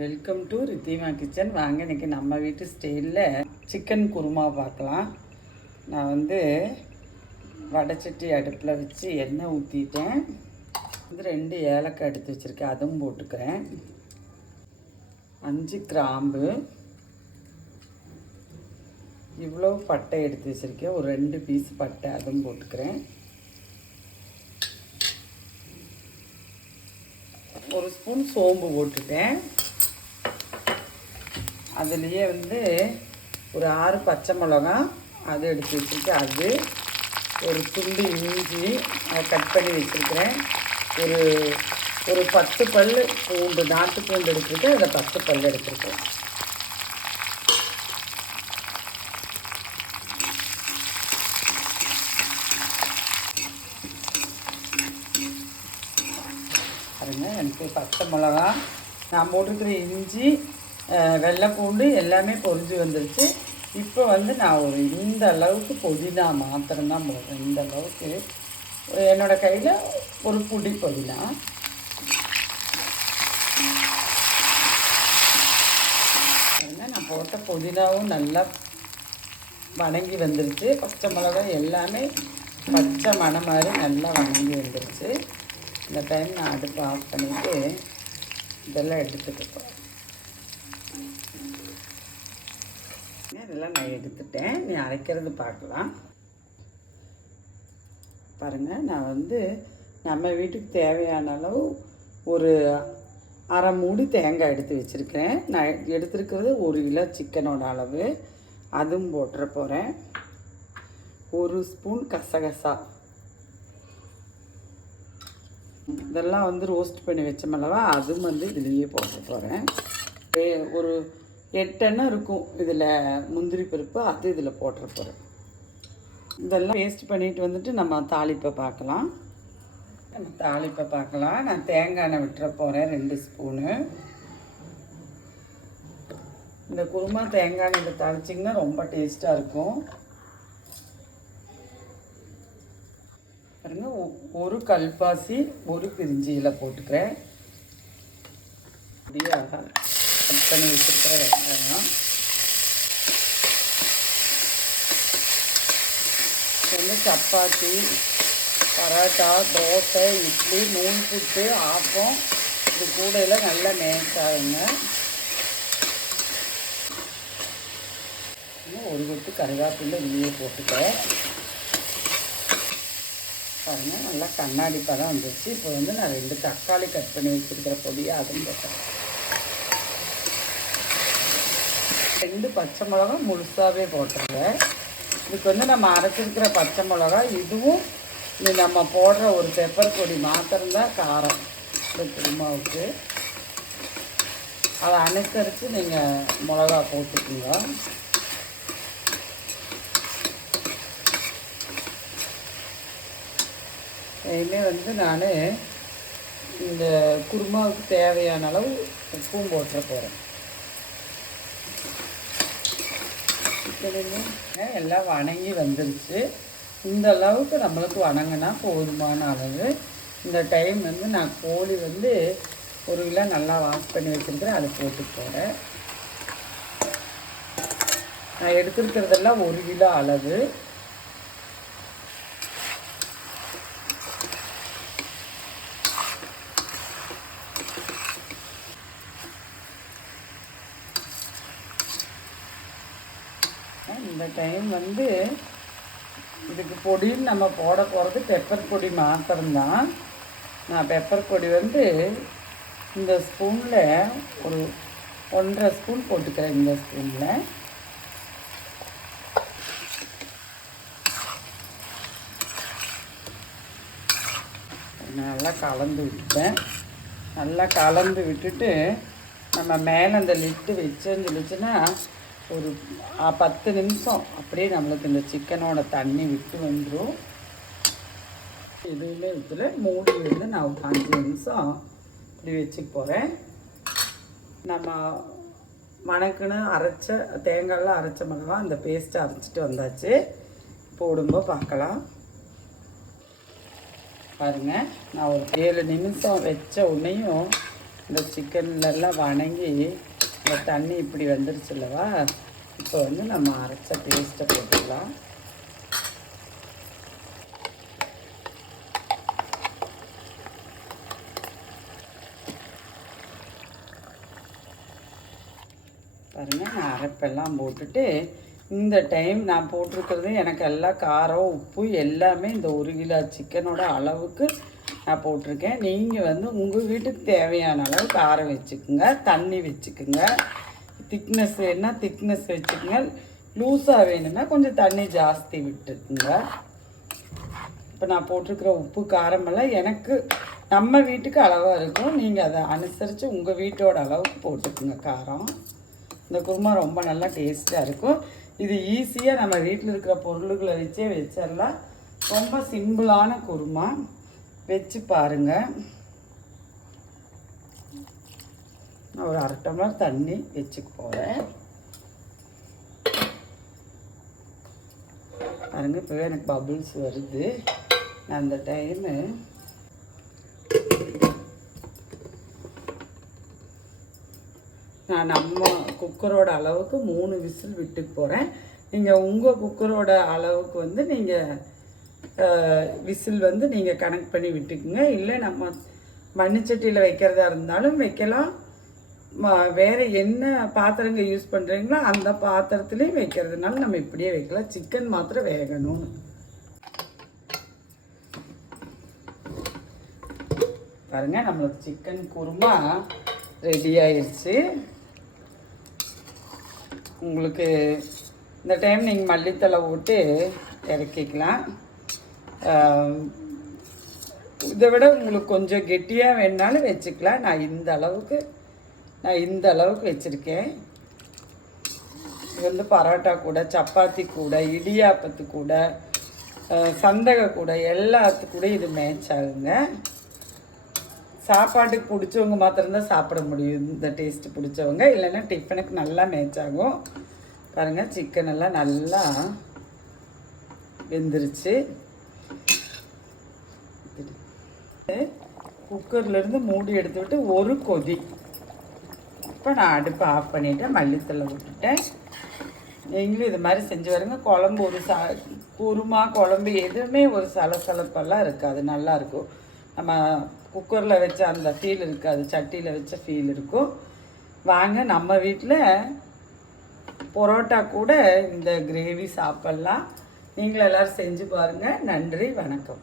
Welcome to Ridhima kitchen. வாங்க இன்றைக்கி நம்ம வீட்டு ஸ்டைலில் சிக்கன் குருமா பார்க்கலாம். நான் வடைச்சட்டி அடுப்பில் வச்சு எண்ணெய் ஊற்றிட்டேன். 2 ஏலக்காய் எடுத்து வச்சுருக்கேன், அதுவும் போட்டுக்கிறேன். 5 கிராம்பு, இவ்வளோ பட்டை எடுத்து வச்சுருக்கேன், ஒரு 2 பீஸ் பட்டை, அதுவும் போட்டுக்கிறேன். 1 ஸ்பூன் சோம்பு போட்டுட்டேன். அதுலேயே ஒரு 6 பச்சை மிளகா அது எடுத்து வச்சுருக்கேன். அது ஒரு துண்டு இஞ்சி அதை கட் பண்ணி வச்சுருக்கிறேன். ஒரு 10 பல் பூண்டு, நாட்டு பூண்டு எடுத்துருக்கேன். அதில் 10 பல் எடுத்துருக்கேன். பாருங்க, எனக்கு பச்சை மிளகா, நான் போட்டுருக்கிற இஞ்சி, வெள்ளை பூண்டு எல்லாமே பொரிஞ்சு வந்துருச்சு. இப்போ நான் இந்த அளவுக்கு புதினா மாத்திரம்தான் போடுறேன். இந்த அளவுக்கு என்னோடய கையில் ஒரு புடி புதினா. நான் போட்ட புதினாவும் நல்லா வணங்கி வந்துருச்சு. பச்சை மிளகாய் எல்லாமே பச்சை மணம் மாதிரி நல்லா வணங்கி வந்துருச்சு. இந்த டைம் நான் அடுப்பு ஆஃப் பண்ணிவிட்டு இதெல்லாம் எடுத்துக்கிட்டோம். இதெல்லாம் நான் எடுத்துட்டேன். நீ அரைக்கிறது பார்க்கலாம். பாருங்கள், நான் நம்ம வீட்டுக்கு தேவையான அளவு ஒரு அரை மூடி தேங்காய் எடுத்து வச்சுருக்கிறேன். நான் எடுத்துருக்கிறது 1 கிலோ சிக்கனோட அளவு, அதுவும் போட்டுற போகிறேன். 1 ஸ்பூன் கசகசா, இதெல்லாம் ரோஸ்ட் பண்ணி வச்சோம்லவா, அதுவும் இதுலேயே போட்டு போகிறேன். ஒரு 8 எண்ணெய் இருக்கும் இதில் முந்திரி பருப்பு, அது இதில் போட்டுற போகிறேன். இதெல்லாம் பேஸ்ட் பண்ணிட்டு நம்ம தாளிப்பை பார்க்கலாம். நான் தேங்காய் எண்ணெய் விட்டுற போகிறேன் 2 ஸ்பூனு. இந்த குருமா தேங்காய் எண்ணெயில் தாளிச்சிங்கன்னா ரொம்ப டேஸ்ட்டாக இருக்கும். பாருங்க, ஒரு கல்பாசி, ஒரு பிரிஞ்சி இலை போட்டுக்கிறேன். அப்படியே கட் பண்ணி வச்சுருக்கிற வெங்காயம், சப்பாத்தி, பரோட்டா, தோசை, இட்லி, நூல் புட்டு, ஆப்பம், இது கூடையில் நல்லா மேட்ச் ஆகுங்க. ஒரு கொத்து கருவேப்பிலை இல்லையே போட்டுட்டேன். பாருங்கள், நல்லா கண்ணாடி பதம் வந்துருச்சு. இப்போ நான் 2 தக்காளி கட் பண்ணி வச்சுருக்கிற பொடியை அதுவும் போட்டேன். 2 பச்சை மிளகா முழுசாகவே போட்டுருவேன். இதுக்கு நம்ம அரைச்சிருக்கிற பச்சை மிளகா, இதுவும் நம்ம போடுற ஒரு பெப்பர் பொடி மாத்திரம்தான் காரம் இந்த குருமாவுக்கு. அதை அனுசரித்து நீங்கள் மிளகா போட்டுக்குங்க. இனிமே நான் இந்த குருமாவுக்கு தேவையான அளவு உப்பும் போட்டுற போகிறேன். எல்லாம் வணங்கி வந்துருச்சு. இந்த அளவுக்கு நம்மளுக்கு வணங்கினா போதுமான அளவு. இந்த டைம் நான் கோழி 1 கிலோ நல்லா வாஷ் பண்ணி வச்சுருக்கிறேன், அதை போட்டு போகிறேன். நான் எடுத்துருக்கிறதெல்லாம் 1 கிலோ அளவு. இந்த டைம் இதுக்கு பொடின்னு நம்ம போட போகிறது பெப்பர் பொடி மாத்திரம்தான். நான் பெப்பர் பொடி இந்த ஸ்பூனில் ஒரு 1.5 ஸ்பூன் போட்டுக்கிறேன். இந்த ஸ்பூனில் நல்லா கலந்து விட்டுட்டேன். நல்லா கலந்து விட்டுட்டு நம்ம மேலே அந்த லிட்டு வச்சேன்னு சொல்லிச்சுன்னா ஒரு 10 நிமிஷம் அப்படியே நம்மளுக்கு இந்த சிக்கனோட தண்ணி விட்டு வந்துடும். எதுவுமே விட்டுல மூடி நான் ஒரு 5 நிமிஷம் இப்படி வச்சுக்க போகிறேன். நம்ம மணக்குன்னு அரைச்ச தேங்காயெல்லாம் அரைச்ச மிளகா அந்த பேஸ்ட்டை அரைச்சிட்டு வந்தாச்சு. போடும்போது பார்க்கலாம். பாருங்கள், நான் ஒரு 7 நிமிஷம் வச்ச உடனேயும் இந்த சிக்கன்லலாம் வணங்கி இந்த தண்ணி இப்படி வந்துருச்சுல்லவா, இப்போ வந்து நம்ம அரைச்ச பேஸ்ட்டை போட்டுக்கலாம். பாருங்கள், நான் அரைப்பெல்லாம் போட்டுட்டு இந்த டைம் நான் போட்டிருக்கிறது எனக்கு எல்லாம் காரம் உப்பு எல்லாமே இந்த 1 கிலோ சிக்கனோட அளவுக்கு நான் போட்டிருக்கேன். நீங்கள் வந்து உங்கள் வீட்டுக்கு தேவையான அளவு காரம் வச்சுக்கோங்க, தண்ணி வச்சுக்கோங்க. திக்னஸ் வேணுன்னா திக்னஸ் வச்சுக்கோங்க, லூஸாக வேணும்னா கொஞ்சம் தண்ணி ஜாஸ்தி விட்டுக்குங்க. இப்போ நான் போட்டிருக்கிற உப்பு காரமெல்லாம் எனக்கு நம்ம வீட்டுக்கு அளவாக இருக்கும். நீங்கள் அதை அனுசரித்து உங்கள் வீட்டோட அளவுக்கு போட்டுக்குங்க காரம். இந்த குருமா ரொம்ப நல்லா டேஸ்ட்டாக இருக்கும். இது ஈஸியாக நம்ம வீட்டில் இருக்கிற பொருள்களை வச்சே வச்சிடலாம். ரொம்ப சிம்பிளான குருமா, வச்சு பாருங்கள். நான் ஒரு 1/2 டம்ளர் தண்ணி வச்சுக்க போகிறேன். பாருங்கள், இப்போவே எனக்கு பபுள்ஸ் வருது. நான் அந்த டைமு நான் நம்ம குக்கரோட அளவுக்கு 3 விசில் விட்டுட்டு போகிறேன். நீங்கள் உங்கள் குக்கரோட அளவுக்கு வந்து நீங்கள் விசில் வந்து நீங்கள் கனெக்ட் பண்ணி விட்டுக்குங்க. இல்லை நம்ம மண்ணுச்சட்டியில் வைக்கிறதா இருந்தாலும் வைக்கலாம். வேறு என்ன பாத்திரங்கள் யூஸ் பண்ணுறீங்களோ அந்த பாத்திரத்துலேயும் வைக்கிறதுனால நம்ம இப்படியே வைக்கலாம். சிக்கன் மாத்திரம் வேகணும். பாருங்கள், நம்மளுக்கு சிக்கன் குருமா ரெடி ஆயிடுச்சு. உங்களுக்கு இந்த டைம் நீங்கள் மல்லித்தலை போட்டு இறக்கிக்கலாம். இதை விட உங்களுக்கு கொஞ்சம் கெட்டியாக வேணுனாலும் வச்சுக்கலாம். நான் இந்த அளவுக்கு வச்சுருக்கேன். இது வந்து பரோட்டா கூட, சப்பாத்தி கூட, இடியாப்பத்து கூட, சந்தக கூட எல்லாத்துக்கூட இது மேட்ச் ஆகுங்க. சாப்பாட்டுக்கு பிடிச்சவங்க மாத்திரம்தான் சாப்பிட முடியும் இந்த டேஸ்ட்டு பிடிச்சவங்க, இல்லைன்னா டிஃபனுக்கு நல்லா மேட்ச் ஆகும். பாருங்கள், சிக்கன் எல்லாம் நல்லா வெந்துருச்சு. குக்கர்லேருந்து மூடி எடுத்து விட்டு ஒரு கொதி. இப்போ நான் அடுப்பை ஆஃப் பண்ணிவிட்டேன், மல்லித்தலை விட்டுட்டேன். நீங்களும் இது மாதிரி செஞ்சு வருங்க. குழம்பு ஒரு குருமா குழம்பு எதுவுமே ஒரு சலசலப்பெல்லாம் இருக்காது, நல்லாயிருக்கும். நம்ம குக்கரில் வச்ச அந்த ஃபீல் இருக்காது, சட்டியில் வச்ச ஃபீல் இருக்கும். வாங்க, நம்ம வீட்டில் பரோட்டா கூட இந்த கிரேவி சாப்பிட்லாம். நீங்களும் எல்லோரும் செஞ்சு பாருங்கள். நன்றி, வணக்கம்.